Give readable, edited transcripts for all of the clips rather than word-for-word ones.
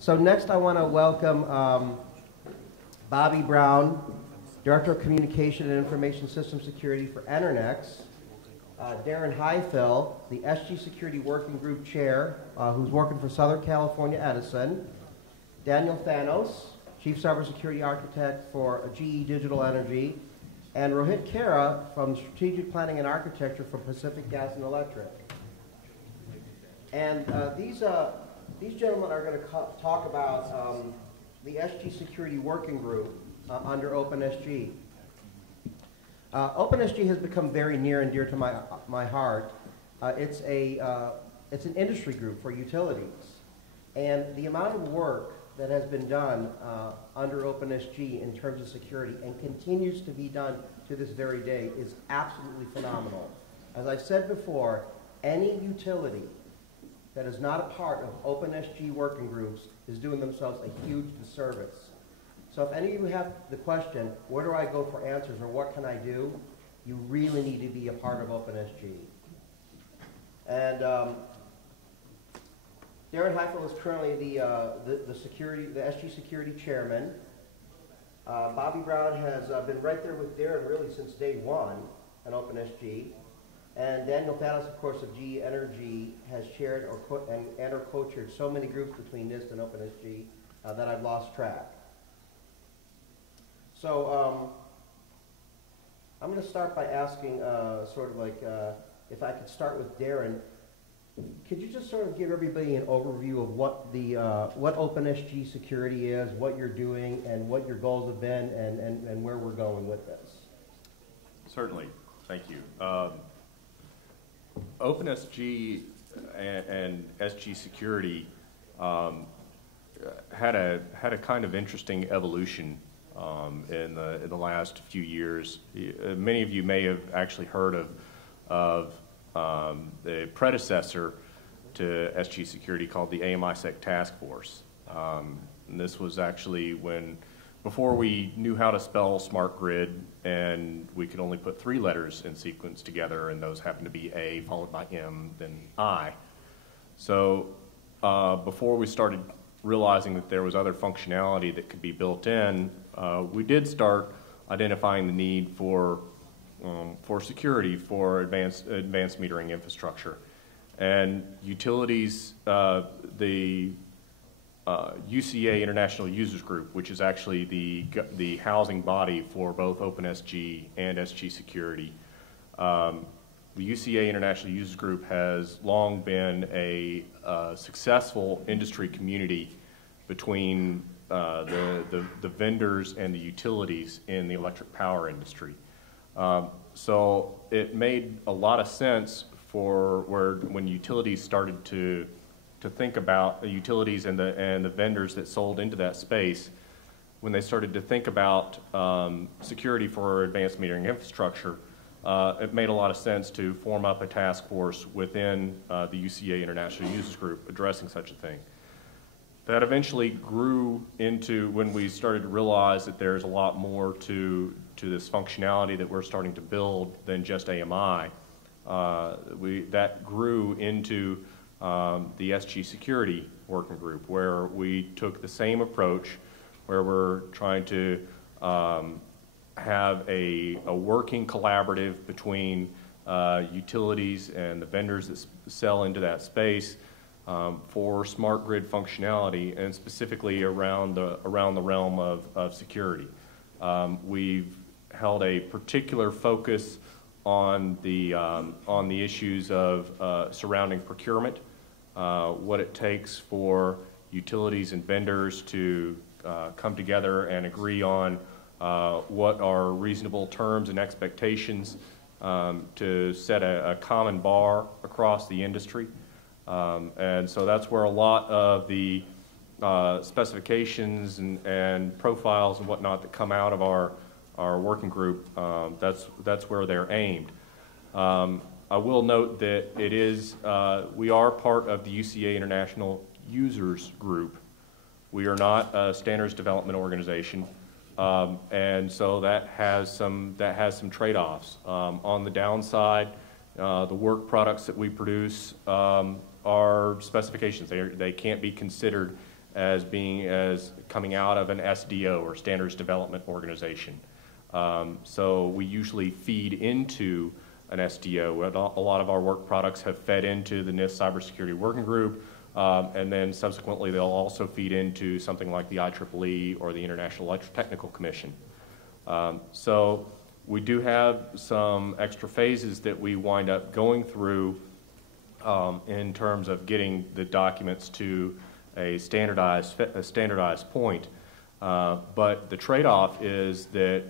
So next I want to welcome Bobby Brown, Director of Communication and Information System Security for Enernex, Darren Highfill, the SG Security Working Group Chair, who's working for Southern California Edison, Daniel Thanos, Chief Cybersecurity Architect for GE Digital Energy, and Rohit Kara from Strategic Planning and Architecture for Pacific Gas and Electric. And these gentlemen are going to talk about the SG Security Working Group under OpenSG. OpenSG has become very near and dear to my heart. It's an industry group for utilities, and the amount of work that has been done under OpenSG in terms of security and continues to be done to this very day is absolutely phenomenal. As I've said before, any utility that is not a part of OpenSG working groups is doing themselves a huge disservice. So if any of you have the question, where do I go for answers or what can I do, you really need to be a part of OpenSG. And Darren Highfill is currently the SG Security Chairman. Bobby Brown has been right there with Darren really since day one at OpenSG. And Daniel Thanos, of course, of GE Energy, has chaired or co-chaired so many groups between NIST and OpenSG that I've lost track. So I'm going to start by asking if I could start with Darren. Could you just sort of give everybody an overview of what OpenSG Security is, what you're doing, and what your goals have been, and where we're going with this? Certainly. Thank you. OpenSG and SG Security had a kind of interesting evolution in the last few years. Many of you may have actually heard of the predecessor to SG Security called the AMI-SEC Task Force. And this was actually before we knew how to spell smart grid, and we could only put 3 letters in sequence together, and those happened to be A followed by M, then I. So before we started realizing that there was other functionality that could be built in, we did start identifying the need for security for advanced metering infrastructure. And utilities, the UCA International Users Group, which is actually the housing body for both OpenSG and SG Security. The UCA International Users Group has long been a successful industry community between the vendors and the utilities in the electric power industry. So it made a lot of sense for when utilities started to think about the utilities and the vendors that sold into that space, when they started to think about security for advanced metering infrastructure, it made a lot of sense to form up a task force within the UCA International Users Group addressing such a thing. That eventually grew into when we started to realize that there's a lot more to this functionality that we're starting to build than just AMI. That grew into the SG Security Working Group, where we took the same approach, where we're trying to have a working collaborative between utilities and the vendors that sell into that space for smart grid functionality, and specifically around the realm of security. We've held a particular focus on the issues of surrounding procurement, what it takes for utilities and vendors to come together and agree on what are reasonable terms and expectations to set a common bar across the industry. And so that's where a lot of the specifications and profiles and whatnot that come out of our working group, that's where they're aimed. I will note that we are part of the UCA International Users Group. We are not a standards development organization, and so that has some trade-offs. On the downside, the work products that we produce are specifications. They can't be considered as coming out of an SDO, or Standards Development Organization. So we usually feed into an SDO. A lot of our work products have fed into the NIST Cybersecurity Working Group, and then subsequently they'll also feed into something like the IEEE or the International Electrotechnical Commission. So we do have some extra phases that we wind up going through in terms of getting the documents to a standardized point. But the trade-off is that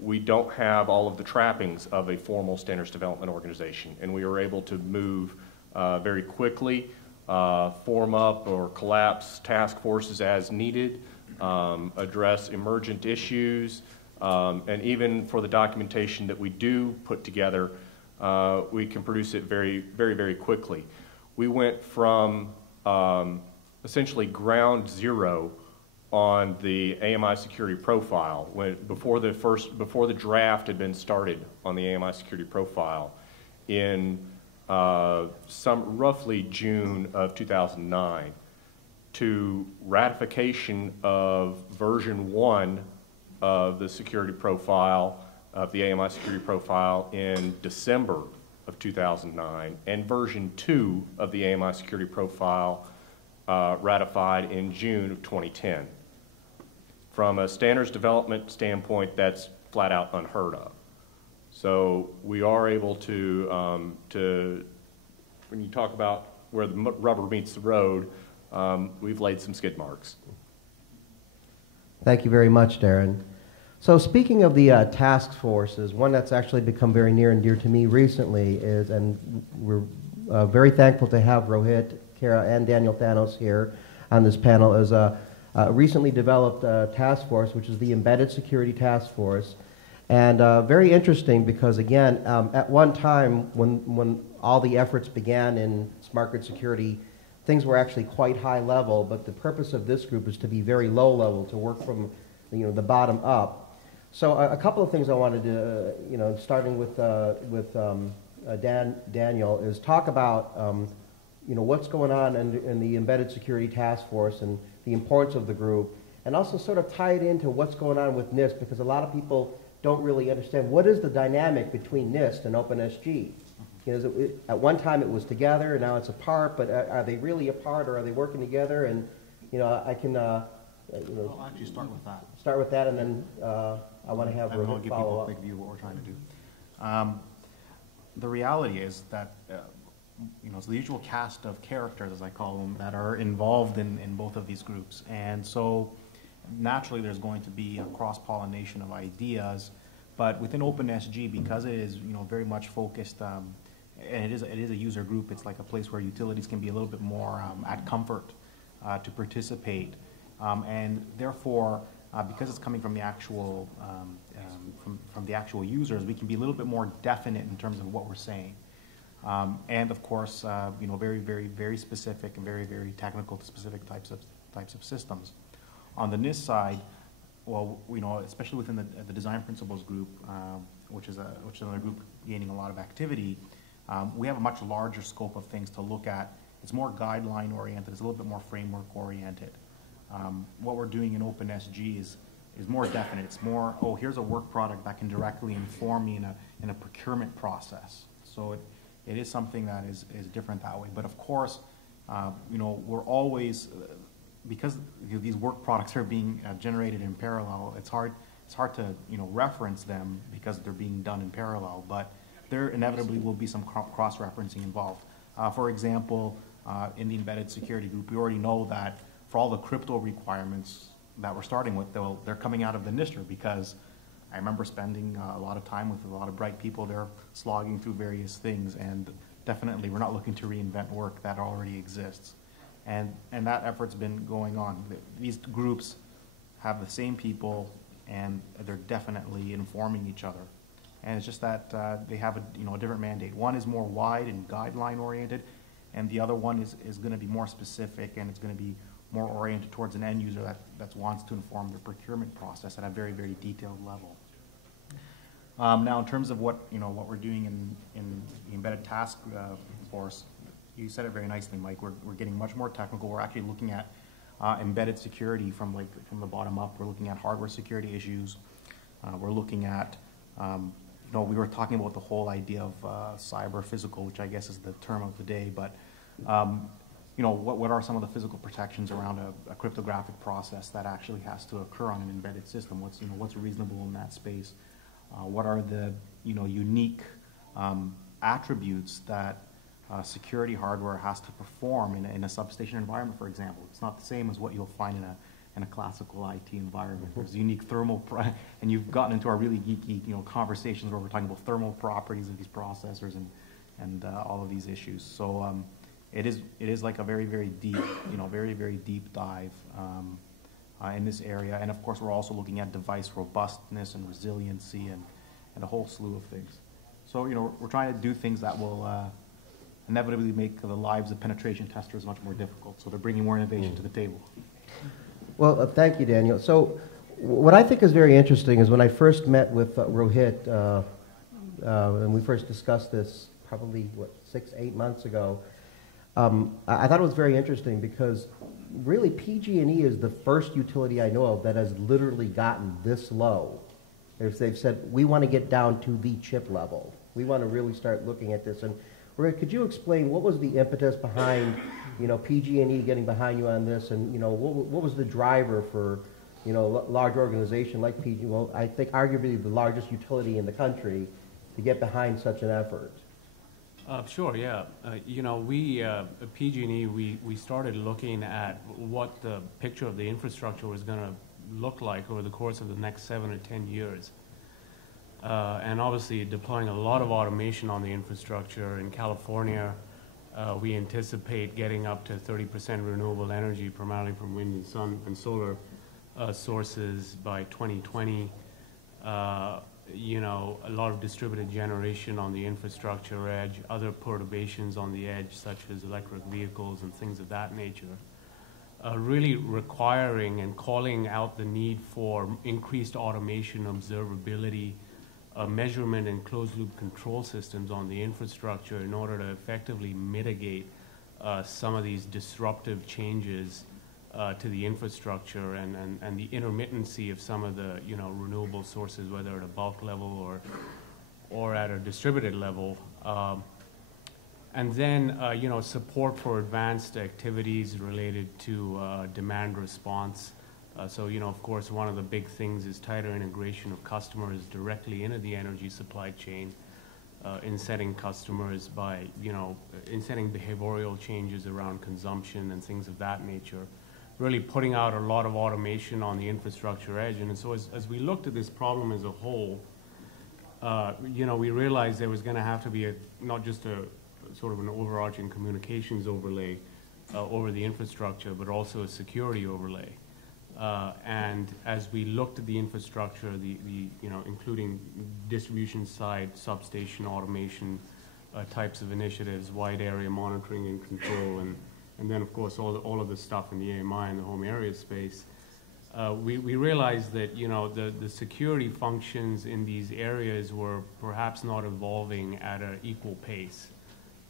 we don't have all of the trappings of a formal standards development organization, and we are able to move very quickly, form up or collapse task forces as needed, address emergent issues, and even for the documentation that we do put together, we can produce it very quickly. We went from essentially ground zero on the AMI security profile before the draft had been started on the AMI security profile in roughly June of 2009 to ratification of version 1 of the security profile of the AMI security profile in December of 2009, and version 2 of the AMI security profile ratified in June of 2010. From a standards development standpoint, that's flat out unheard of. So we are able to when you talk about where the rubber meets the road, we've laid some skid marks. Thank you very much, Darren. So speaking of the task forces, one that's actually become very near and dear to me recently is, and we're very thankful to have Rohit, Kara, and Daniel Thanos here on this panel, is a recently developed task force, which is the Embedded Security Task Force. And very interesting because, again, at one time when all the efforts began in smart grid security, things were actually quite high level, but the purpose of this group is to be very low level, to work from the bottom up. So a couple of things I wanted to, starting with Daniel, is talk about what's going on in the Embedded Security Task Force and the importance of the group, and also sort of tie it into what's going on with NIST, because a lot of people don't really understand what is the dynamic between NIST and OpenSG. At one time it was together, and now it's apart, but are they really apart, or are they working together? And I can I'll actually start with that. Start with that, and then I want to have I'll Rohit give follow people up. a quick view of what we're trying to do. The reality is that it's the usual cast of characters, as I call them, that are involved in both of these groups, and so naturally there's going to be a cross-pollination of ideas. But within OpenSG, because it is very much focused, and it is a user group, it's like a place where utilities can be a little bit more at comfort to participate, and therefore, because it's coming from the actual from the actual users, we can be a little bit more definite in terms of what we're saying. And of course, very specific and very technical to specific types of systems. On the NIST side, well, especially within the design principles group, which is another group gaining a lot of activity, we have a much larger scope of things to look at. It's more guideline oriented. It's a little bit more framework oriented. What we're doing in OpenSG is more definite. It's more, here's a work product that can directly inform me in a procurement process. So it is something that is different that way. But of course, we're always, because these work products are being generated in parallel, it's hard to reference them because they're being done in parallel. But there inevitably will be some cross-referencing involved. For example, in the embedded security group, we already know that for all the crypto requirements that we're starting with, they're coming out of the NISTIR, because I remember spending a lot of time with a lot of bright people there slogging through various things, and definitely we're not looking to reinvent work that already exists. And that effort's been going on. These groups have the same people, and they're definitely informing each other. And it's just that they have a different mandate. One is more wide and guideline oriented, and the other one is going to be more specific, and it's going to be more oriented towards an end user that wants to inform the procurement process at a very detailed level. Now, in terms of what we're doing in the embedded task force, you said it very nicely, Mike. We're getting much more technical. We're actually looking at embedded security from the bottom up. We're looking at hardware security issues. We're looking at, we were talking about the whole idea of cyber physical, which I guess is the term of the day, but what are some of the physical protections around a cryptographic process that actually has to occur on an embedded system? What's reasonable in that space? What are the unique attributes that security hardware has to perform in a substation environment, for example? It's not the same as what you'll find in a classical IT environment. There's unique thermal, and you've gotten into our really geeky conversations where we're talking about thermal properties of these processors and all of these issues. So it is like a very, very deep, very, very deep dive in this area. And of course, we're also looking at device robustness and resiliency and a whole slew of things. So we're trying to do things that will inevitably make the lives of penetration testers much more difficult. So they're bringing more innovation to the table. Well, thank you, Daniel. So what I think is very interesting is when I first met with Rohit, and we first discussed this probably, 6-8 months ago, I thought it was very interesting because really PG&E is the first utility I know of that has literally gotten this low. They've said, we want to get down to the chip level. We want to really start looking at this. And Rohit, could you explain what was the impetus behind PG&E getting behind you on this, and what was the driver for large organization like PG? Well, I think arguably the largest utility in the country to get behind such an effort. Sure, yeah. We PG&E we started looking at what the picture of the infrastructure was going to look like over the course of the next 7 or 10 years. And obviously deploying a lot of automation on the infrastructure. In California, we anticipate getting up to 30% renewable energy, primarily from wind and sun and solar sources by 2020. A lot of distributed generation on the infrastructure edge, other perturbations on the edge, such as electric vehicles and things of that nature. Really requiring and calling out the need for increased automation, observability, measurement and closed-loop control systems on the infrastructure in order to effectively mitigate some of these disruptive changes to the infrastructure and the intermittency of some of the renewable sources, whether at a bulk level or at a distributed level. And then support for advanced activities related to demand response. So of course, one of the big things is tighter integration of customers directly into the energy supply chain, insetting customers by, insetting behavioral changes around consumption and things of that nature, really putting out a lot of automation on the infrastructure edge. And so as we looked at this problem as a whole, we realized there was going to have to be not just a sort of an overarching communications overlay over the infrastructure, but also a security overlay. And as we looked at the infrastructure, including distribution side, substation automation types of initiatives, wide area monitoring and control, and then of course all of the stuff in the AMI and the home area space, we realized that the security functions in these areas were perhaps not evolving at an equal pace.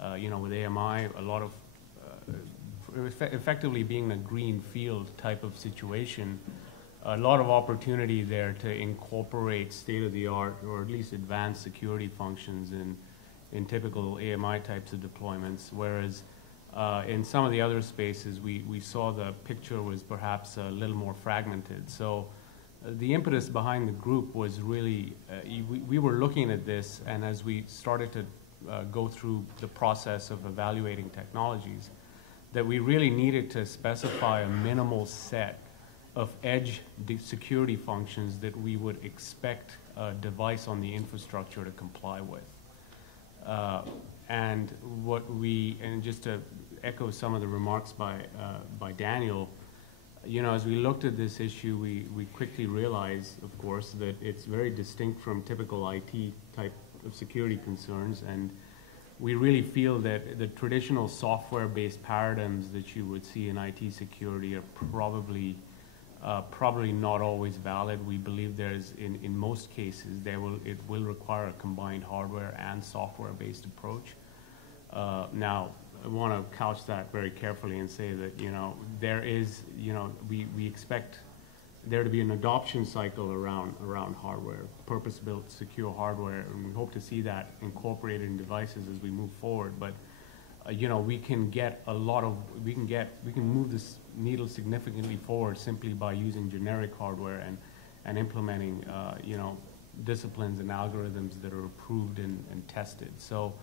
With AMI, a lot of effectively being a green field type of situation, a lot of opportunity there to incorporate state-of-the-art or at least advanced security functions in typical AMI types of deployments, whereas in some of the other spaces we saw the picture was perhaps a little more fragmented. So the impetus behind the group was really, we were looking at this, and as we started to go through the process of evaluating technologies, that we really needed to specify a minimal set of edge security functions that we would expect a device on the infrastructure to comply with. And just to echo some of the remarks by Daniel, as we looked at this issue, we quickly realized, of course, that it's very distinct from typical IT type of security concerns, and we really feel that the traditional software-based paradigms that you would see in IT security are probably not always valid. We believe there's, in most cases, it will require a combined hardware and software-based approach. Now, I want to couch that very carefully and say that, there is, we expect there to be an adoption cycle around hardware, purpose-built secure hardware, and we hope to see that incorporated in devices as we move forward. But we can move this needle significantly forward simply by using generic hardware and implementing disciplines and algorithms that are approved and tested. So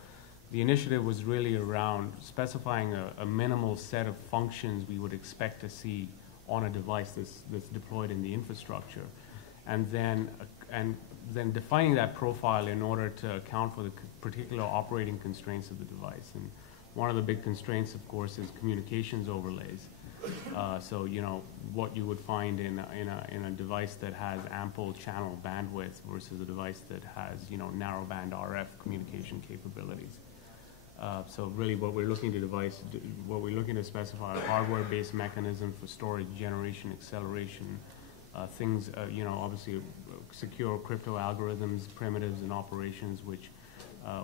the initiative was really around specifying a minimal set of functions we would expect to see on a device that's deployed in the infrastructure, and then defining that profile in order to account for the particular operating constraints of the device. And one of the big constraints, of course, is communications overlays. So what you would find in a device that has ample channel bandwidth versus a device that has narrowband RF communication capabilities. So really, what we're looking to specify are hardware-based mechanism for storage, generation, acceleration, things. Obviously, secure crypto algorithms, primitives, and operations, which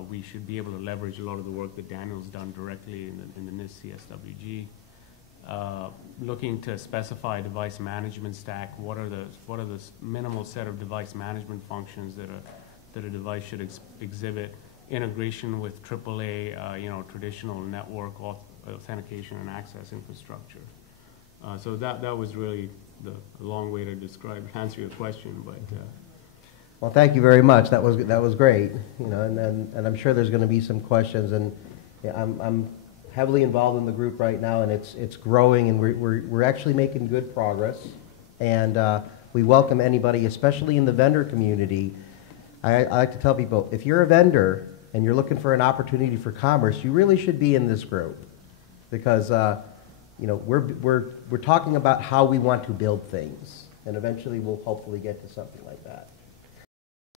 we should be able to leverage a lot of the work that Daniel's done directly in the NIST CSWG. Looking to specify device management stack. What are the minimal set of device management functions that a device should exhibit? Integration with AAA, traditional network authentication and access infrastructure. So that was really the long way to answer your question, but. Well, thank you very much. That was great. And I'm sure there's going to be some questions. And yeah, I'm heavily involved in the group right now, and it's growing, and we're actually making good progress. And we welcome anybody, especially in the vendor community. I like to tell people, if you're a vendor and you're looking for an opportunity for commerce, you really should be in this group, because we're talking about how we want to build things, and eventually we'll hopefully get to something like that.